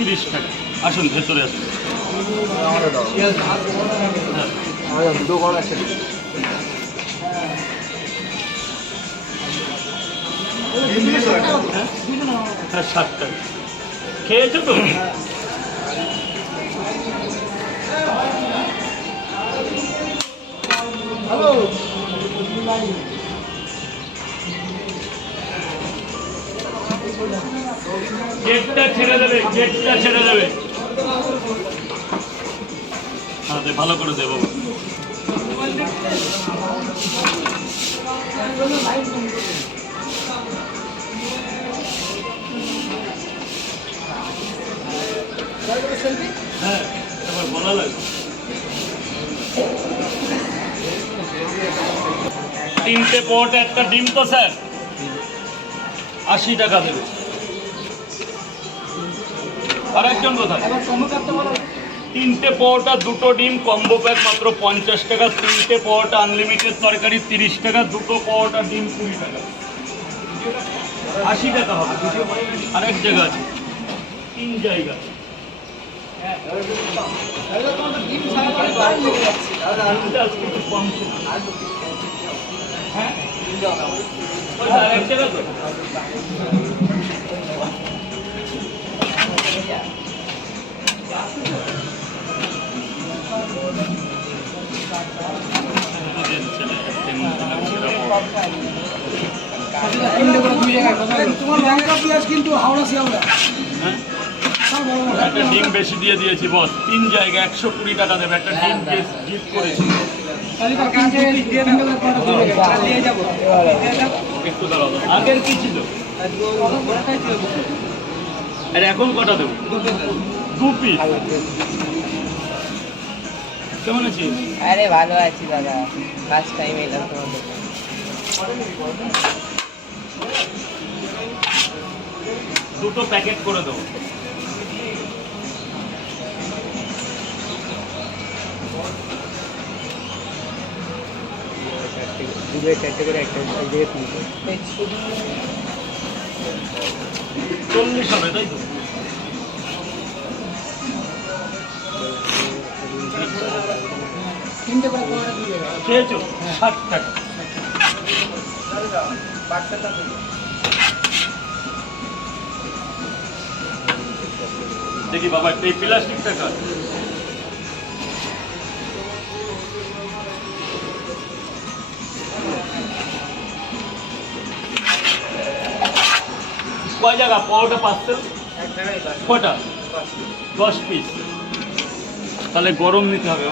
তিরিশ টাকা আসুন ভেতরে আসুন। হ্যাঁ ষাট টাকা খেয়েছো তো? গেটটা ছেড়ে দেবে গেটটা ছেড়ে দেবে। হ্যাঁ ভালো করে দেবো হ্যাঁ বলা লাগে তিনটে পট, একটা ডিম তো, স্যার। আশি টাকা দেবে। আর একজন কোথায় তিনটে পরোটা, দুটো ডিম কম্বো প্যাক মাত্র পঞ্চাশ টাকা। তিনটে পরোটা আনলিমিটেড তরকারি তিরিশ টাকা, দুটো পরোটা, ডিম কুড়ি টাকা। আশি টাকা হবে। আরেক জায়গা আছে। তিন জায়গা। হ্যাঁ? একটা ডিম বেশি দিয়ে দিয়েছি, বস। তিন জায়গা একশো কুড়ি টাকা দেবে। একটা ডিম গিফট করেছি। এখন কটা দেবো? দু পিস কেমন আছিস? আরে ভালো আছি দাদা। ফার্স্ট টাইম এলাম দুটো প্যাকেট করে দেবো। একটা চল্লিশ হবে তাই তো। খেয়েছো? ষাট টাকা। দেখি বাবা এই প্লাস্টিক টাকা কয় জায়গা? পরোটা পার্সেল কটা দশ পিস তাহলে গরম নিতে হবে